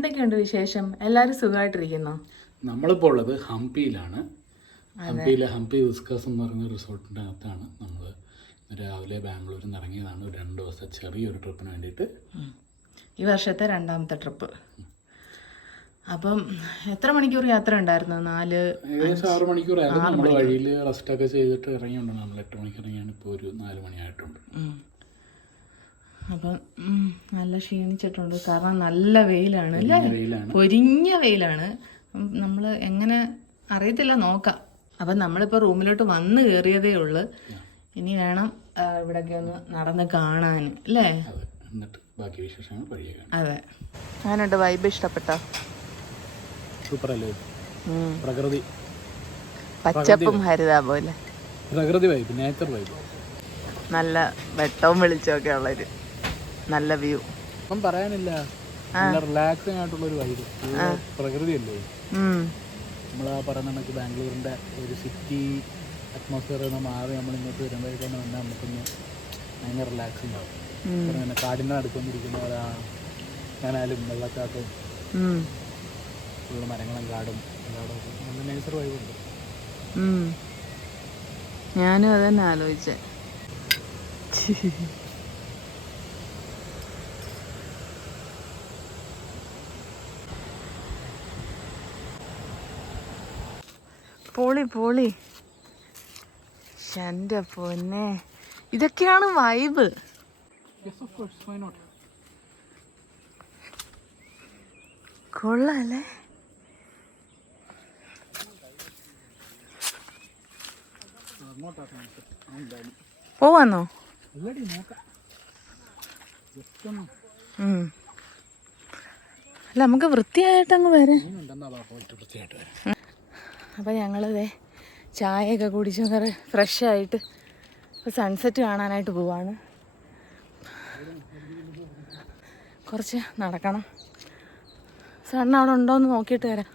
എന്തൊക്കെയുണ്ട് വിശേഷം? എല്ലാവരും സുഖമായിട്ടിരിക്കുന്നോ? നമ്മളിപ്പോൾ ഉള്ളത് ഹംപിയിലാണ്. ഹംപിയിലെ ഹംപി വിസ്കസ് എന്ന് പറഞ്ഞ റിസോർട്ടിൻ്റെ അകത്താണ്. നമ്മൾ രാവിലെ ബാംഗ്ലൂരിൽ നിന്ന് ഇറങ്ങിയതാണ്. ഒരു 2 ദിവസത്തെ ചെറിയൊരു ട്രിപ്പിന് വേണ്ടിയിട്ട്. ഈ വർഷത്തെ 2ാമത്തെ ട്രിപ്പ്. അപ്പം എത്ര മണിക്കൂർ യാത്ര ഉണ്ടായിരുന്നു? ഏകദേശം 6 മണിക്കൂറായിരുന്നു. നമ്മൾ വഴിയിൽ റെസ്റ്റൊക്കെ ചെയ്തിട്ട് ഇറങ്ങിയുണ്ടാണ്. നമ്മൾ 8 മണിക്ക് ഇറങ്ങിയാണ്. ഇപ്പോൾ ഒരു 4 മണിയായിട്ടുണ്ട്. അപ്പം നല്ല ക്ഷീണിച്ചിട്ടുണ്ട്. കാരണം നല്ല വെയിലാണ് അല്ലേ? പൊരിഞ്ഞ വെയിലാണ്. നമ്മൾ എങ്ങനെ അറിയത്തില്ല, നോക്കാം. അപ്പം നമ്മളിപ്പോൾ റൂമിലോട്ട് വന്ന് കയറിയതേ ഉള്ളു. ഇനി വേണം ഇവിടെയൊക്കെ ഒന്ന് നടന്ന് കാണാൻ അല്ലേ? എന്നിട്ട് ബാക്കി വിശേഷങ്ങൾ പഠിക്കാം. അതെ. അങ്ങനെയുണ്ട്? വൈബ് ഇഷ്ടപ്പെട്ടോ? സൂപ്പർ അല്ലേ? പ്രകൃതി, പച്ചപ്പും ഹരിതാപവും അല്ലേ? പ്രകൃതി വൈബ്, നേച്ചർ വൈബ്. നല്ല വെട്ടവും വെളിച്ചമൊക്കെ ഉള്ളൊരു നല്ല വ്യൂ. ഒന്നും പറയാനില്ല. നല്ല റിലാക്സിങ് ആയിട്ടുള്ളൊരു വൈബ്. പ്രകൃതി അല്ലേ? നമ്മൾ ആ പറയുന്ന കണക്ക് ബാംഗ്ലൂരിൻ്റെ ഒരു സിറ്റി അറ്റ്മോസ്ഫിയറിൽ നിന്ന് മാറി നമ്മൾ ഇങ്ങോട്ട് വരുമ്പോഴേക്കാണ് തന്നെ നമുക്കൊന്ന് ഭയങ്കര റിലാക്സിങ് ആവും. പിന്നെ കാടിൻ്റെ അടുക്കൊന്നിരിക്കുന്നവരാണ് ഞാനായാലും വെള്ളച്ചാട്ടവും ഫുള്ള് മരങ്ങളും കാടും എല്ലായിടവും നല്ല നേച്ചർ വൈബുണ്ട്. ഞാനും അതന്നെ ആലോചിച്ചേ. പൊളി പൊളി. എൻ്റെ പൊന്നെ, ഇതൊക്കെയാണ് വൈബ്. കൊള്ളാല്ലേ? പോവാന്നോ? അല്ല, നമുക്ക് വൃത്തിയായിട്ടങ്ങ് വരാം. അപ്പം ഞങ്ങളിതേ ചായയൊക്കെ കുടിച്ച് ഫ്രഷായിട്ട് ഇപ്പോൾ സൺസെറ്റ് കാണാനായിട്ട് പോവാണ്. കുറച്ച് നടക്കണം. സണ്ണ് അവിടെ ഉണ്ടോയെന്ന് നോക്കിയിട്ട് വരാം.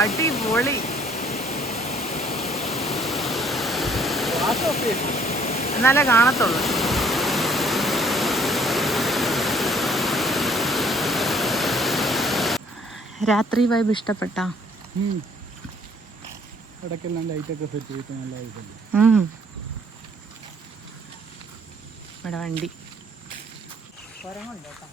അടിപൊളി. എന്നാലേ കാണത്തുള്ളൂ. രാത്രി വൈബ് ഇഷ്ടപ്പെട്ടാ? ഇടയ്ക്കെല്ലാം ലൈറ്റൊക്കെ സെറ്റ് ചെയ്തിട്ട് നല്ല ഇതല്ലേ. ഇവിടെ വണ്ടി കുരങ്ങുണ്ട് കേട്ടോ.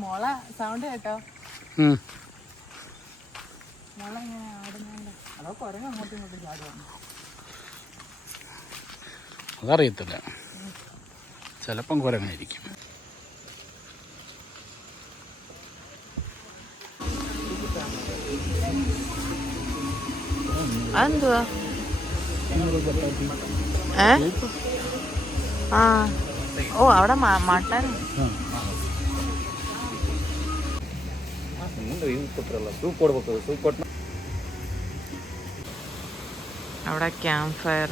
മുള സൗണ്ട് കേട്ടോ? മുള ഇങ്ങനെ ആടുന്നുണ്ട്. അതോ കുരങ്ങ് അങ്ങോട്ടും ഇങ്ങോട്ടും ചാടുവാണ്? അതറിയത്തില്ല, ചിലപ്പം കുരങ്ങായിരിക്കും. അതെന്തുവാ? ആ, ഓ, അവിടെ മട്ടൻ. അവിടെ ക്യാമ്പ് ഫയർ.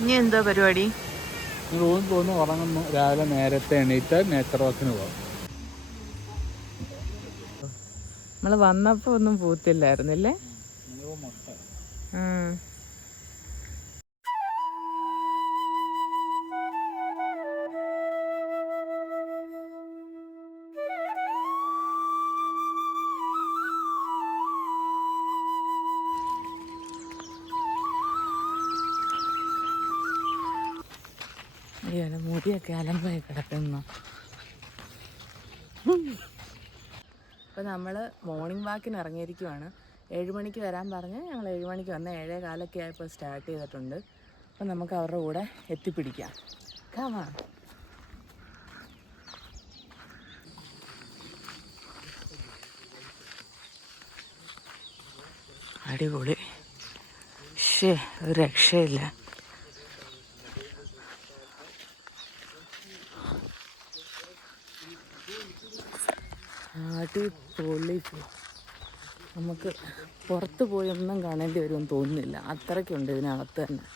ഇനി എന്താ പരിപാടി? റൂമിൽ പോകുന്നു, ഉറങ്ങുന്നു. രാവിലെ നേരത്തെ എണീറ്റ് നേച്ചർ വാക്കിന് പോകും. നമ്മൾ വന്നപ്പോൾ ഒന്നും പൂത്തില്ലായിരുന്നില്ലേ? മുടിയൊക്കെ അലമ്പായി കിടക്കുന്നു. അപ്പോൾ നമ്മൾ മോർണിംഗ് വാക്കിന് ഇറങ്ങിയിരിക്കുവാണ്. 7 മണിക്ക് വരാൻ പറഞ്ഞ് ഞങ്ങൾ 7 മണിക്ക് വന്ന് 7:15 ആയപ്പോൾ സ്റ്റാർട്ട് ചെയ്തിട്ടുണ്ട്. അപ്പോൾ നമുക്ക് അവരുടെ കൂടെ എത്തിപ്പിടിക്കാം. കാമാ. അടിപൊളി. ശേ, ഒരു രക്ഷയില്ല. അടിപൊളി. നമുക്ക് പുറത്ത് പോയി ഒന്നും കാണേണ്ടി വരുമെന്ന് തോന്നുന്നില്ല, അത്രയ്ക്കുണ്ട് ഇതിനകത്ത് തന്നെ.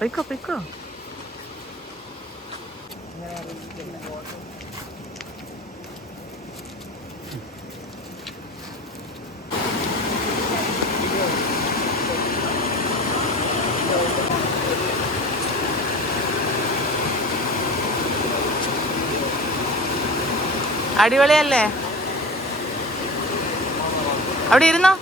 പൊയ്ക്കോ പൊയ്ക്കോ. അടിപൊളിയല്ലേ? അവിടെ ഇരുന്നോ.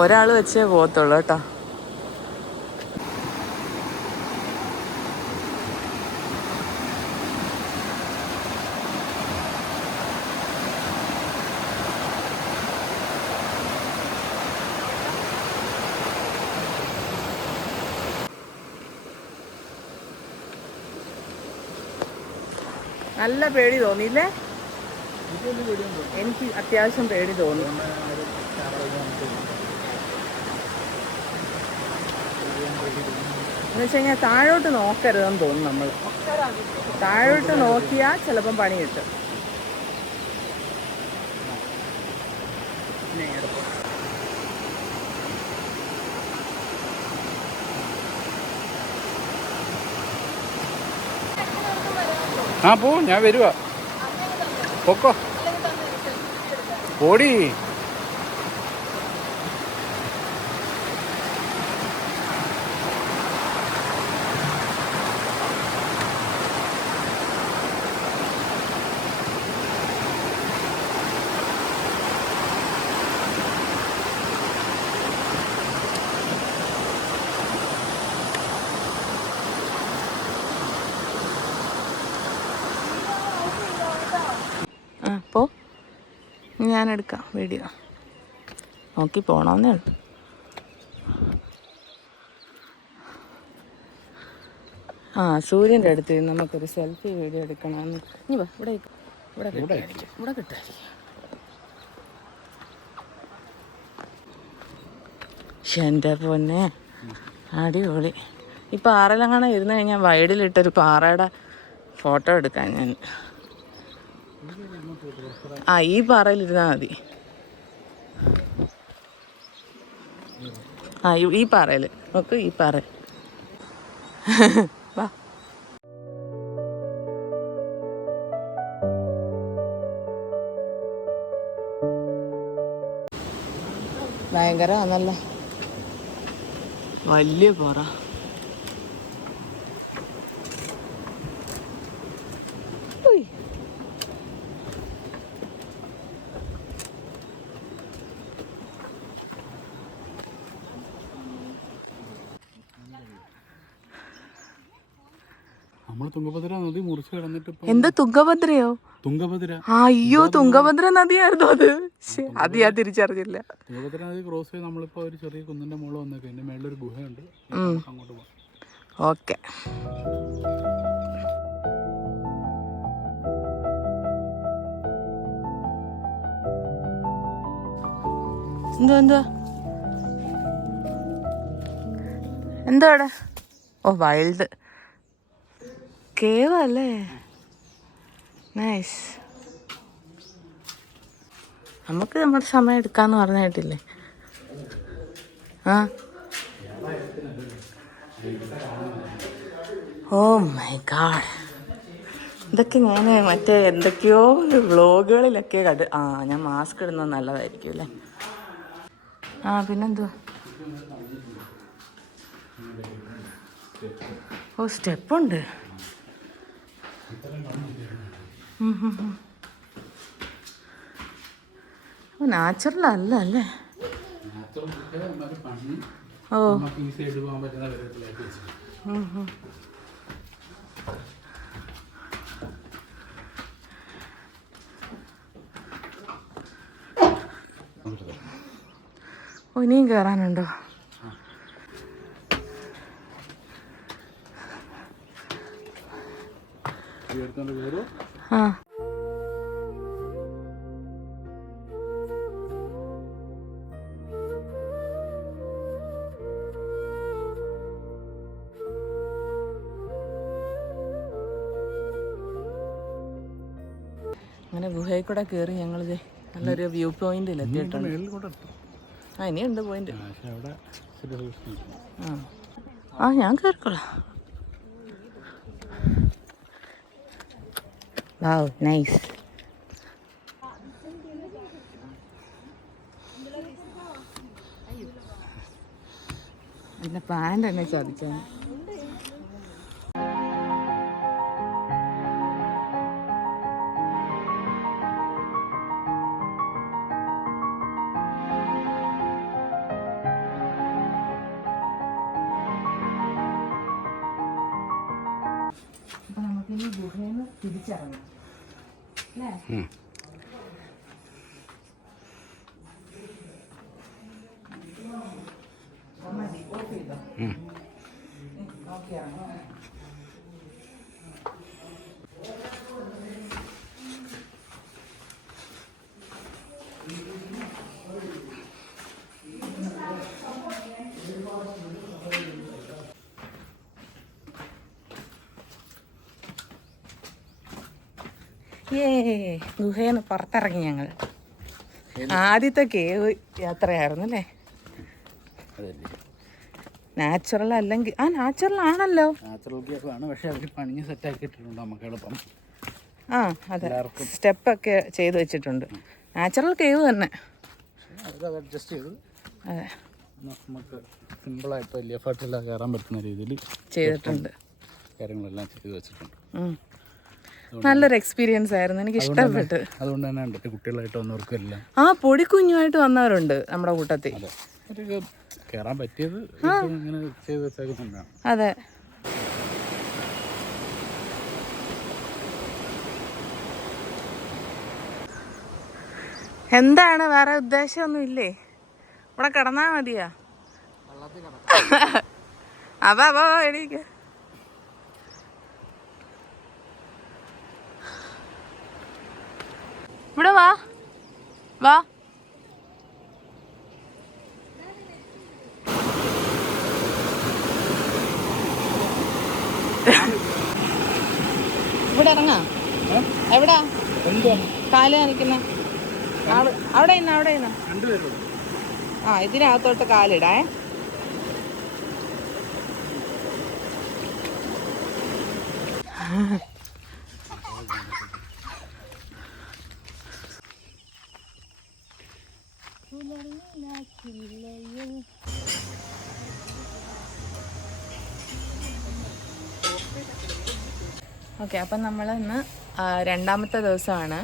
ഒരാൾ വെച്ചേ പോകത്തുള്ളൂ കേട്ടോ. നല്ല പേടി തോന്നിയില്ലേ? എനിക്ക് അത്യാവശ്യം പേടി തോന്നി. എന്ന് വെച്ച് കഴിഞ്ഞാൽ താഴോട്ട് നോക്കരുതെന്ന് തോന്നും. നമ്മൾ താഴോട്ട് നോക്കിയാൽ ചിലപ്പം പണി കിട്ടും. ആ പോ, ഞാൻ വരുവാ. പൊക്കോ ഓടി. അപ്പോൾ ഞാനെടുക്കാം വീഡിയോ. നോക്കി പോകണമെന്നേ ഉള്ളൂ. സൂര്യൻ്റെ അടുത്ത് നമുക്കൊരു സെൽഫി വീഡിയോ എടുക്കണമെന്ന്. ഇനി വാ, ഇവിടെ ഇവിടെ കിട്ടായിരിക്കും, ഇവിടെ കിട്ടായിരിക്കും. എൻ്റെ പൊന്നെ അടിപൊളി. ഈ പാറയിലങ്ങനെ ഇരുന്ന് കഴിഞ്ഞാൽ വൈഡിലിട്ടൊരു പാറയുടെ ഫോട്ടോ എടുക്കാൻ ഞാൻ. ഈ പാറയിലിരുന്നാൽ മതി. ഈ പാറയിൽ നോക്ക്, ഈ പാറ. വാ. ഭയങ്കര നല്ല വലിയ പാറ. നമ്മള് തുംഗഭദ്ര നദി മുറിച്ച് കിടന്നിട്ട്. എന്താ തുംഗഭദ്രയോ? തുംഗഭദ്ര. അയ്യോ, തുംഗഭദ്ര നദിയായിരുന്നു അത്. അത് ഞാൻ തിരിച്ചറിഞ്ഞില്ല. തുംഗഭദ്ര നദി ക്രോസ് ചെയ്ത് നമ്മളിപ്പോ ഒരു ചെറിയ കുന്നിന്റെ മുകളിൽ വന്നേക്കെ. എന്റെ മേളിലൊരു ഗുഹയുണ്ട്, അങ്ങോട്ട് പോകാം. ഓക്കെ. എന്താ അവിടെ? ഓ, വൈൽഡ് കേവ് അല്ലേ? നൈസ്. നമുക്ക് നമ്മുടെ സമയം എടുക്കാന്ന് പറഞ്ഞ കേട്ടില്ലേ? ഓ മൈ ഗാഡ്, ഇതൊക്കെ ഞാൻ മറ്റേ എന്തൊക്കെയോ വ്ളോഗുകളിലൊക്കെ ഞാൻ മാസ്ക് ഇടുന്നത് നല്ലതായിരിക്കും അല്ലേ. പിന്നെന്തുവാ? ഓ സ്റ്റെപ്പുണ്ട്. നാച്ചുറൽ അല്ല അല്ലേ? ഓ ഇനിയും കയറാനുണ്ടോ? ആ അങ്ങനെ ഗുഹയിൽ കൂടെ കയറി ഞങ്ങളിത് നല്ലൊരു വ്യൂ പോയിന്റിൽ എത്തിയിട്ടുണ്ട്. ഇനിയുണ്ട് പോയിന്റ്. ഞാൻ കയറിക്കോളാം. Wow nice. എൻ്റെ പാൻ്റ് എന്നെ ചതിച്ചാണ്. അപ്പം നമുക്കിനി ഗുഹയിൽ നിന്ന് തിരിച്ചിറങ്ങാം അല്ലേ? മതി, ഓഫ് ചെയ്തോ? ഓക്കെ ആണോ? ഗുഹയിൽ നിന്ന് പുറത്തിറങ്ങി ഞങ്ങൾ. ആദ്യത്തെ കേവ് യാത്രയായിരുന്നു അല്ലേ? നാച്ചുറൽ അല്ലെങ്കിൽ നാച്ചുറൽ ആണല്ലോ. നാച്ചുറൽ കേവ് ആണ്, പക്ഷെ അവർ പണിഞ്ഞ് സെറ്റാക്കി ഇട്ടിട്ടുണ്ട് നമുക്ക് എളുപ്പം. അതെ, സ്റ്റെപ്പൊക്കെ ചെയ്ത് വെച്ചിട്ടുണ്ട്. നാച്ചുറൽ കേവ് തന്നെ അത് അഡ്ജസ്റ്റ് ചെയ്ത് അതെ നമുക്ക് സിമ്പിളായിട്ട് വലിയ എഫേർട്ടില്ലാതെ കയറാൻ പറ്റുന്ന രീതിയിൽ ചെയ്തിട്ടുണ്ട്. കാര്യങ്ങളെല്ലാം ചെയ്ത് വെച്ചിട്ടുണ്ട്. നല്ലൊരു എക്സ്പീരിയൻസ് ആയിരുന്നു, എനിക്ക് ഇഷ്ടപ്പെട്ടു. അതുകൊണ്ട് തന്നെ ഉണ്ട് കുട്ടികളായിട്ട് വന്നവർക്കും എല്ലാം പൊടി കുഞ്ഞുമായിട്ട് വന്നവരുണ്ട് നമ്മുടെ കൂട്ടത്തിൽ. കയറാൻ പറ്റിയത് ഇങ്ങനെ ചെയ്ത് വെച്ചേക്കുന്നുണ്ടാണ്. അതെ, എന്താണ് വേറെ ഉദ്ദേശമൊന്നും ഇല്ലേ? ഇവിടെ കിടന്നാ മതിയാ? അപ്പൊ എനിക്ക് ഇവിടെ വാ വാ. ഇവിടെ ഇറങ്ങാം. എവിടാ കാല് കാണിക്കുന്ന? അവിടെ ഇന്ന് ഇതിനകത്തോട്ട് കാലിടേ. ഓക്കെ, അപ്പം നമ്മൾ ഇന്ന് രണ്ടാമത്തെ ദിവസമാണ്.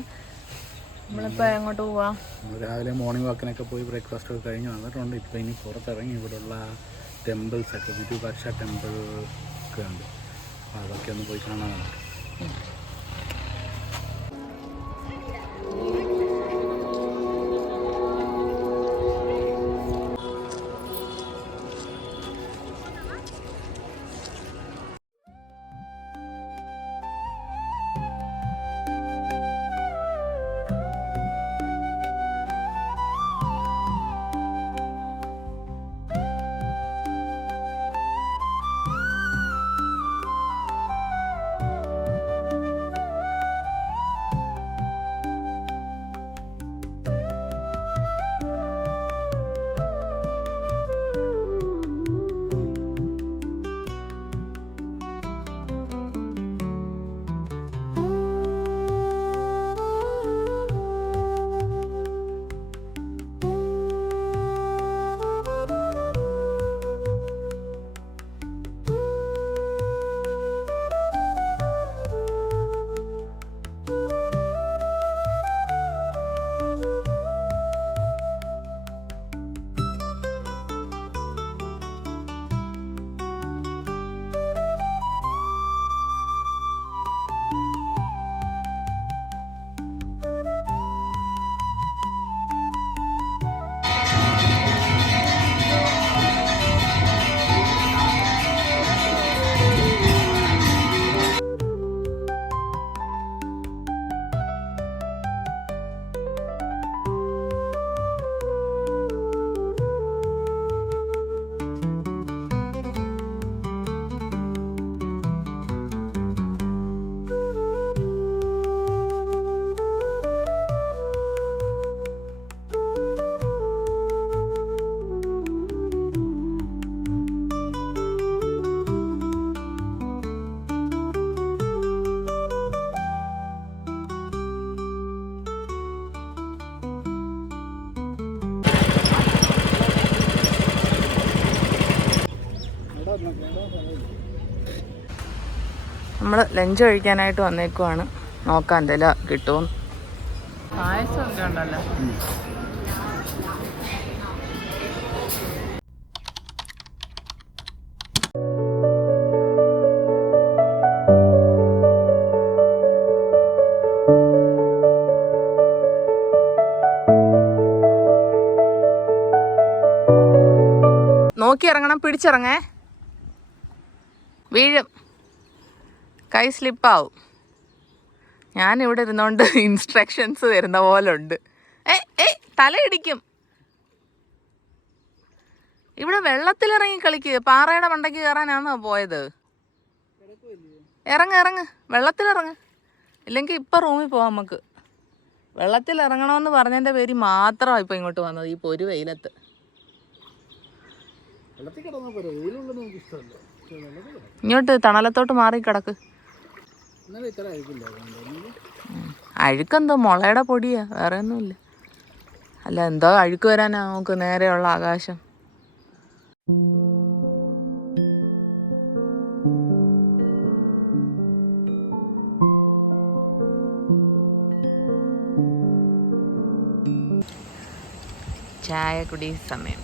നമ്മളിപ്പോൾ എങ്ങോട്ട് പോവാ? രാവിലെ മോർണിംഗ് വാക്കിനൊക്കെ പോയി ബ്രേക്ക്ഫാസ്റ്റ് ഒക്കെ കഴിഞ്ഞ് വന്നിട്ടുണ്ട്. ഇപ്പോൾ ഇനി പുറത്തിറങ്ങി ഇവിടെയുള്ള ടെമ്പിൾസൊക്കെ, വിരൂപാക്ഷ ടെമ്പിൾ ഒക്കെ ഉണ്ട്, അപ്പോൾ അതൊക്കെ ഒന്ന് പോയി കാണാനുണ്ട്. നമ്മൾ ലഞ്ച് കഴിക്കാനായിട്ട് വന്നേക്കുവാണ്. നോക്കാം എന്തെല്ലാം കിട്ടുമെന്ന്. പായസമൊക്കെ ഉണ്ടല്ലോ. നോക്കി ഇറങ്ങണം, പിടിച്ചിറങ്ങേ, വീഴും, കൈ സ്ലിപ്പാവും. ഞാനിവിടെ ഇരുന്നോണ്ട് ഇൻസ്ട്രക്ഷൻസ് തരുന്ന പോലെ ഉണ്ട്. തലയിടിക്കും. ഇവിടെ വെള്ളത്തിലിറങ്ങി കളിക്കുക. പാറയുടെ മണ്ടയ്ക്ക് കയറാനാണോ പോയത്? ഇറങ്ങ്, വെള്ളത്തിലിറങ്ങ്. ഇല്ലെങ്കിൽ ഇപ്പം റൂമിൽ പോവാം നമുക്ക്. വെള്ളത്തിൽ ഇറങ്ങണമെന്ന് പറഞ്ഞതിൻ്റെ പേര് മാത്രമാണ് ഇപ്പം ഇങ്ങോട്ട് വന്നത്, ഈ പൊരു വെയിലത്ത്. ഇങ്ങോട്ട് തണലത്തോട്ട് മാറി കിടക്ക്. അഴുക്കെന്തോ മുളയുടെ പൊടിയാ, വേറെ ഒന്നുമില്ല. അല്ല എന്തോ അഴുക്ക് വരാനാ നമുക്ക് നേരെയുള്ള ആകാശം. ചായ കുടി സമയം.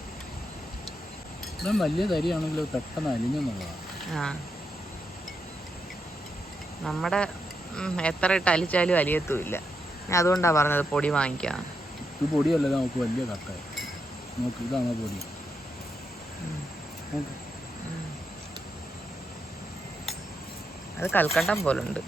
വലിയ തരിയാണെങ്കിലും പെട്ടെന്ന് അലിഞ്ഞെന്നുള്ളതാണ്. നമ്മുടെ എത്ര ഇട്ട് അലിച്ചാലും അലിയത്തുമില്ല. അതുകൊണ്ടാണ് പറഞ്ഞത് പൊടി വാങ്ങിക്കാം. ഇത് പൊടിയല്ല, നമുക്ക് വലിയ കട്ടയായി. നോക്ക്, ഇതാണ് പൊടി. അത് കൽക്കണ്ടം പോലുണ്ട്.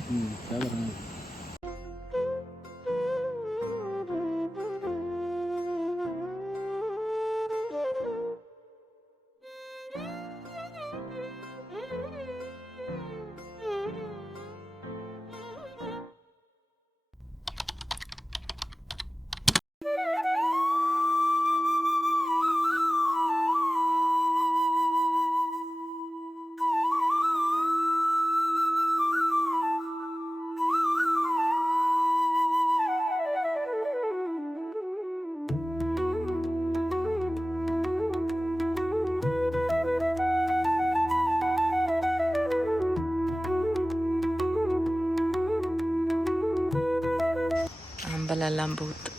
അമ്പലെല്ലാം പൂത്ത്.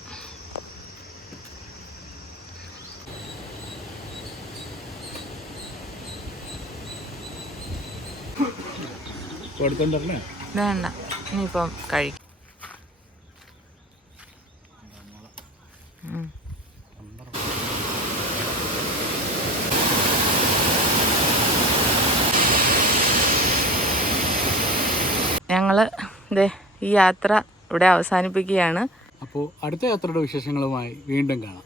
വേണ്ട, ഇനിയിപ്പം കഴിക്കും. ഞങ്ങൾ ഈ യാത്ര ഇവിടെ അവസാനിപ്പിക്കുകയാണ്. അപ്പോൾ അടുത്ത യാത്രയുടെ വിശേഷങ്ങളുമായി വീണ്ടും കാണാം.